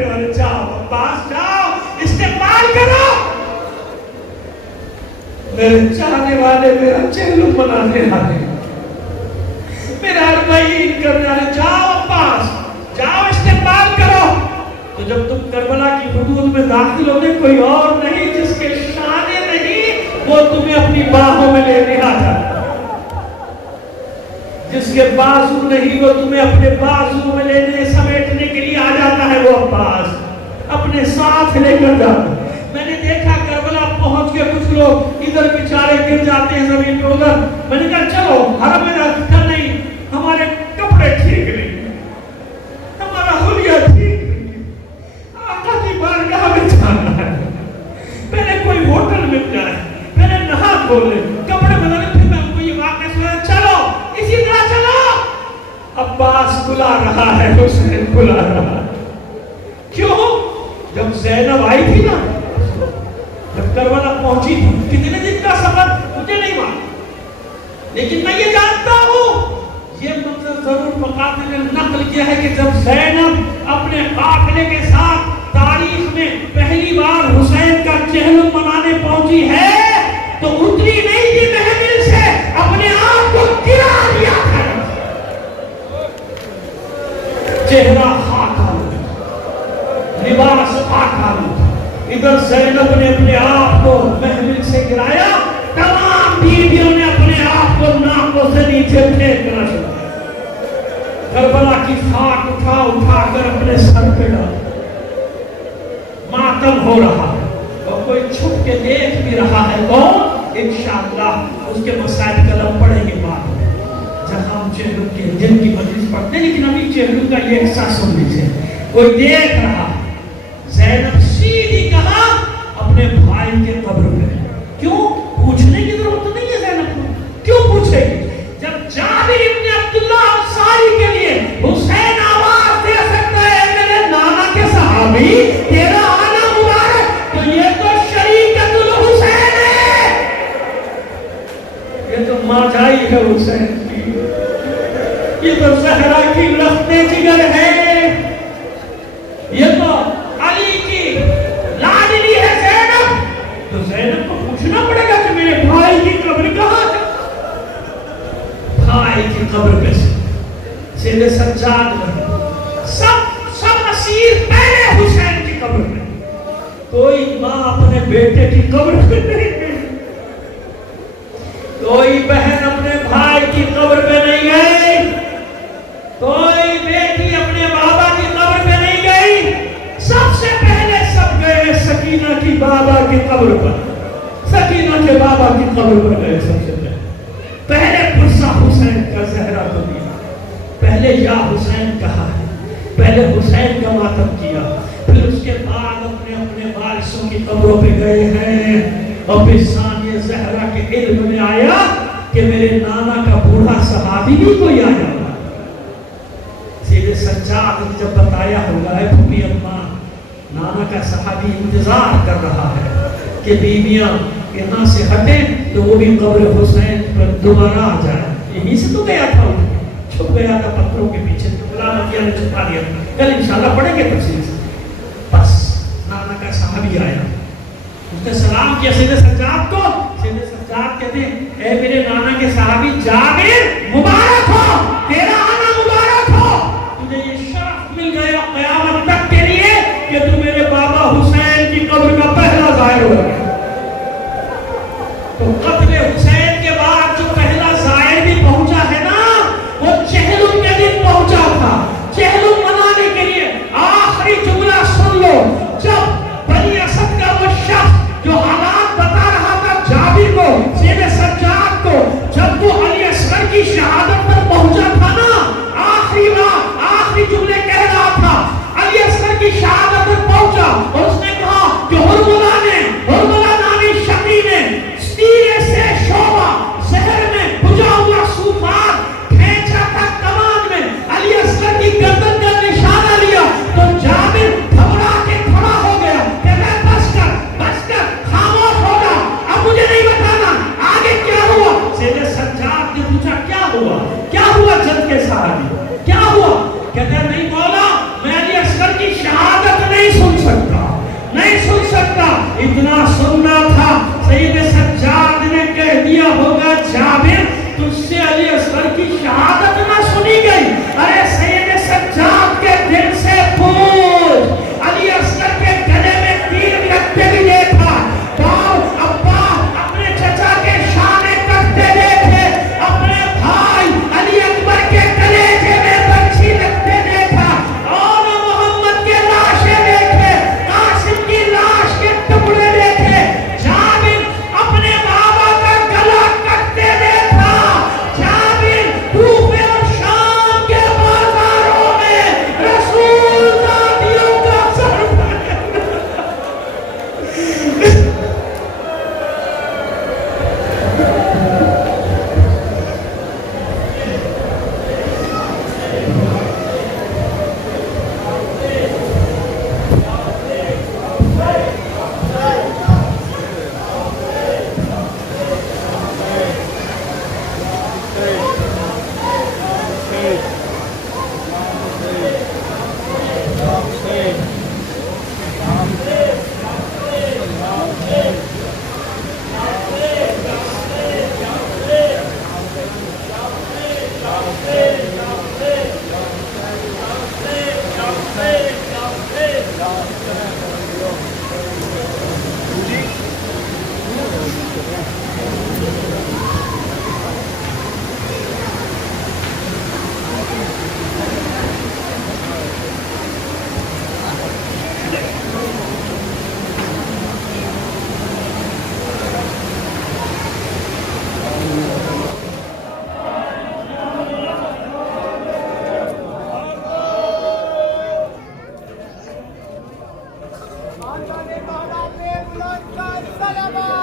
کرنے والے، جاؤ عباس جاؤ استقبال کرو، میرے چاہنے والے میرا چہلم بنانے والے، میرا اربعین کرنے والے، جاؤ عباس جاؤ استقبال کرو۔ تو جب تم کربلا کی حدود میں داخل ہوتے، کوئی اور نہیں جس کے شانے نہیں وہ تمہیں اپنی باہوں میں لینے آ جاتا، جس کے بازو نہیں وہ تمہیں اپنے بازو میں لینے سمیٹنے کے لیے آ جاتا ہے، وہ عباس اپنے ساتھ لے کر جاتا۔ میں نے دیکھا کربلا پہنچ کے کچھ لوگ ادھر بیچارے گر جاتے ہیں زمین پہ، ادھر میں نے کہا چلو حرم میں رکھا نہیں، ہمارے کپڑے ٹھیک نہیں، ہمارا حلیہ ٹھیک نہیں، آقا کی بارگاہ میں جانا ہے، پہلے کوئی ہوٹل مل جائے، پہلے نہا کھولے، کپڑے بدلے، پھر میں ان کو یہ واقعہ سنا، چلو اسی طرح چلو۔ عباس بلا رہا ہے، حسین بلا رہا ہے، کیوں؟ جب زینب آئی تھی نا، جب کربلا پہنچی تھی، کتنے دن کا سفر مجھے نہیں معلوم، لیکن میں یہ جانتا ہوں یہ منظر ضرور مقاتل نے نقل کیا ہے کہ جب زینب اپنے قافلے کے ساتھ تاریخ میں پہلی بار حسین کا چہلم منانے پہنچی ہے تو اتری نہیں تھی محمل سے، اپنے آپ کو گرا دیا تھا، چہرہ خاک آلود، لباس خاک آلود، ادھر زینب نے اپنے آپ کو محمل سے گرایا، تمام بیویوں نے اپنے آپ کو ناکوں سے نیچے پھینکنا شروع کیا، کربلا کی خاک اٹھا اٹھا کر اپنے سر پہ ڈالا، ماتم ہو رہا ہے اور کوئی چھپ کے دیکھ بھی رہا ہے، کون؟ انشاءاللہ اس کے مسائل کلام پڑھیں گے بعد میں جہاں ہم چہلم کے دن کی مجلس پڑھتے ہیں، لیکن ابھی چہلم کا یہ احساس سن لیجیے، کوئی دیکھ رہا، زینب سیدھی کہا اپنے بھائی کے قبر پہ، کیوں؟ پوچھنے کی ضرورت نہیں ہے زینب کو، کیوں پوچھے گی؟ جب جابر ابن عبداللہ انصاری کے لیے حسین آواز دے سکتا ہے میرے نانا کے صحابی تیرا آنا مبارک، تو یہ تو شریکت الحسین ہے، یہ تو ماں جائی ہے حسین کی، یہ تو زہرا کی لخت جگر ہے، یہ تو علی کی لاڈلی ہے زینب، تو زینب کو پوچھنا پڑے گا کہ میرے بھائی کی قبر کہاں ہے؟ بھائی کی قبر پہ سید سجاد میں سب اسیر پہلے حسین کی قبر میں، کوئی ماں اپنے بیٹے کی قبر پہ نہیں گئی، کوئی بہن اپنے بھائی کی قبر پہ نہیں گئی، کوئی بیٹی اپنے بابا کی قبر پہ نہیں گئی، سب سے پہلے سب گئے سکینہ کی بابا کی قبر پر، سکینہ کے بابا کی قبر پر گئے سب سے پہلے پرسہ حسین کا زہرا کو دیا، پہلے یا حسین کہا ہے، پہلے حسین کا ماتم کیا، پھر اس کے بعد اپنے وارثوں کی قبروں پہ گئے ہیں، اور پھر ثانیہ زہرا کے علم میں آیا کہ میرے نانا کا بوڑھا صحابی بھی کوئی آیا ہوگا، سید سجاد نے جب بتایا ہوگا ہے پھوپھی اماں نانا کا صحابی انتظار کر رہا ہے کہ بیویاں یہاں سے ہٹیں تو وہ بھی قبر حسین پر دوبارہ آ جائے، یہیں سے تو گیا تھا، چھپ گیا تھا پتھروں کے پیچھے، غلامتیہ نے چھپا دیا، کل انشاءاللہ پڑھیں گے تفصیل سے۔ بس نانا کا صحابی آیا، اس نے سلام کیا سید سجاد کو، سید سجاد کہتے ہیں اے میرے نانا کے صحابی جابر مبارک ہو، تیرا آنا مبارک ہو، تجھے یہ شرف مل گیا قیامت تک کے لیے کہ تو میرے بابا حسین کی قبر کا پہلا زائر ہو گیا۔ تو قتل حسین کے بعد جو پہلا زائر بھی پہنچا ہے نا، وہ چہلم کے دن پہنچا تھا، چہلم منانے کے لیے۔ آخری جملہ سن لو، جب بنی اسد کا وہ شخص جو حالات بتا رہا تھا جابر کو، سید سجاد کو، جب وہ علی اصغر کی شہادت پر پہنچا آزادی مہاراج نے بلند کا سلام